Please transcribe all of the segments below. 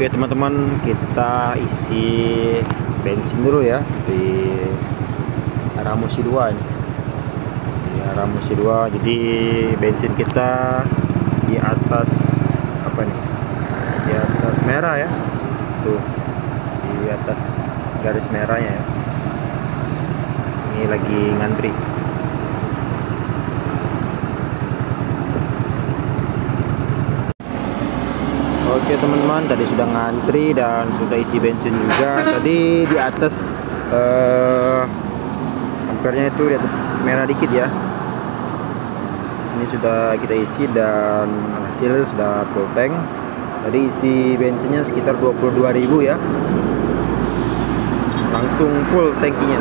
Oke teman-teman, kita isi bensin dulu ya di arah Musi 2 ini. Di arah Musi 2, jadi bensin kita di atas apa nih? Di atas merah ya. Tuh. Di atas garis merahnya ya. Ini lagi ngantri. Oke teman-teman, tadi sudah ngantri dan sudah isi bensin juga. Tadi di atas ampernya itu di atas merah dikit ya. Ini sudah kita isi dan hasil sudah full tank. Tadi isi bensinnya sekitar 22.000 ya. Langsung full tankinya.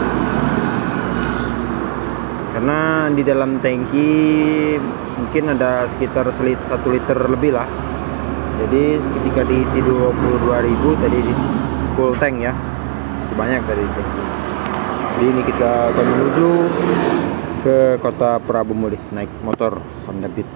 Karena di dalam tangki mungkin ada sekitar 1 liter lebih lah. Jadi ketika diisi 22.000 tadi di full tank ya, sebanyak dari tangki. Jadi ini kita akan menuju ke kota Prabumulih naik motor Honda Beat.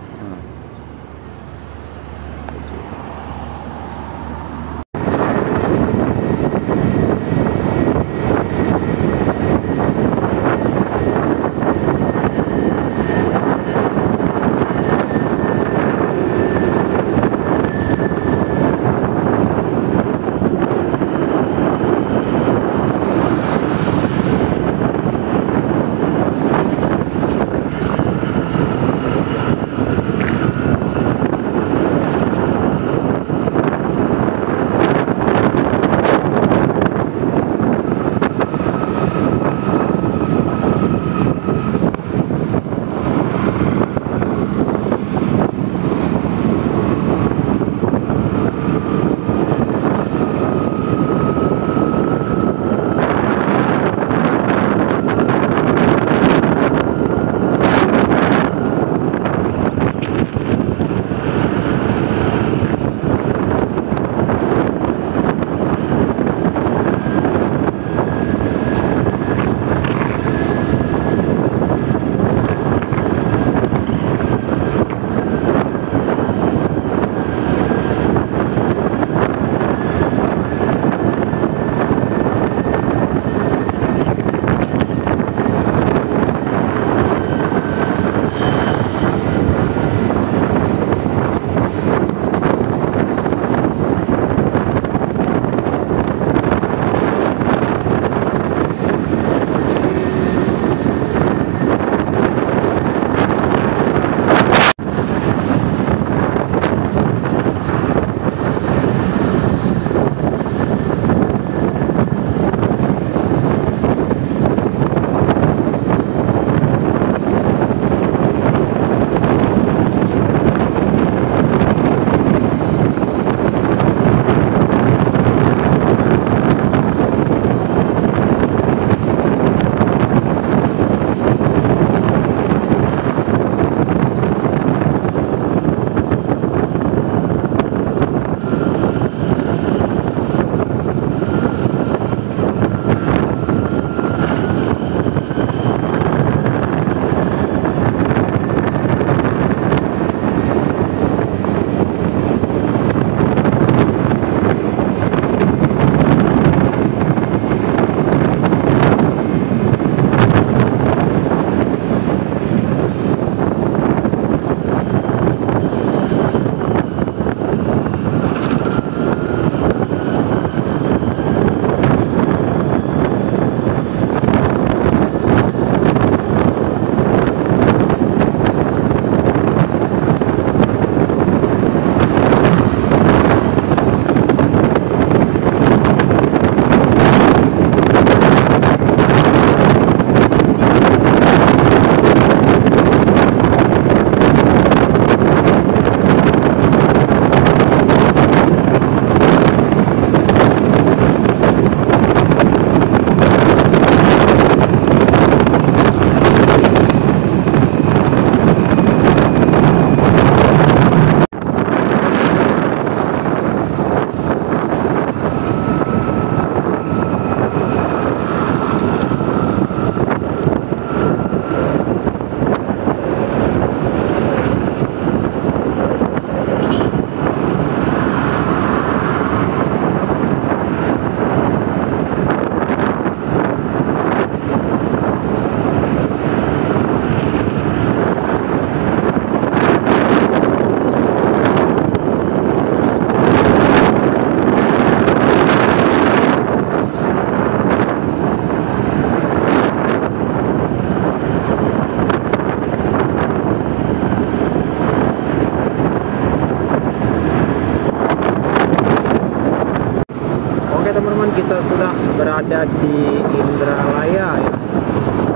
berada di Indralaya ya.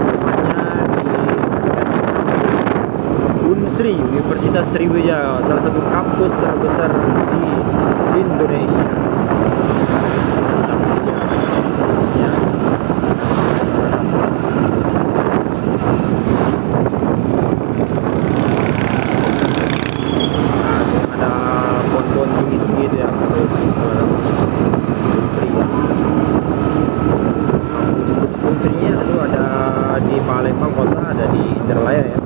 Namanya di Unsri, Universitas Sriwijaya, salah satu kampus terbesar di Indonesia. Ada pohon-pohon tinggi-tinggi itu ya, kalau Unsri ya. Unsrinya itu ada di Palembang kota, ada di Indralaya ya.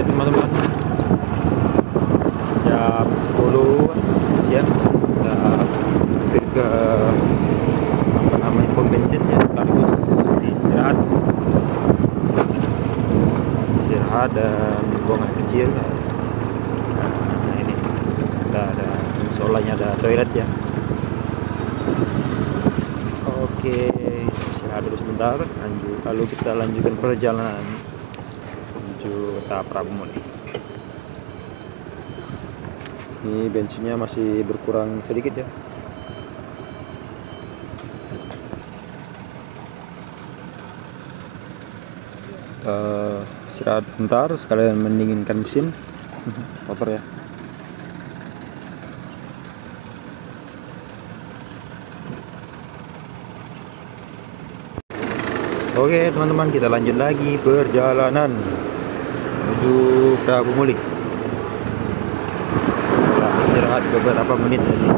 Teman-teman, jam 10 siang kita hampir ke apa namanya pom bensin ya, sekaligus istirahat dan buang air kecil. Nah ini ada musolanya, ada toilet ya. Oke, istirahat dulu sebentar, lalu kita lanjutkan perjalanan menuju Kota Prabumuli. Ini bensinnya masih berkurang sedikit ya. Istirahat bentar sekalian mendinginkan mesin motor ya. Oke teman-teman, kita lanjut lagi perjalanan menuju Prabumuli. Setelah istirahat beberapa menit tadi.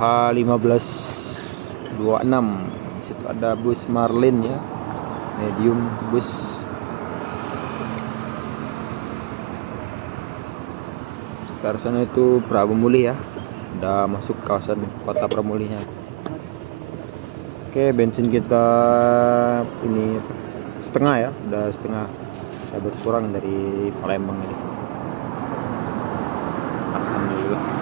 OH1526. Di situ ada bus Marlin ya, medium bus. Ke arah sana itu Prabumulih ya, udah masuk kawasan kota Prabumulihnya. Oke, bensin kita ini setengah ya, udah setengah, saya berkurang dari Palembang ini. Alhamdulillah.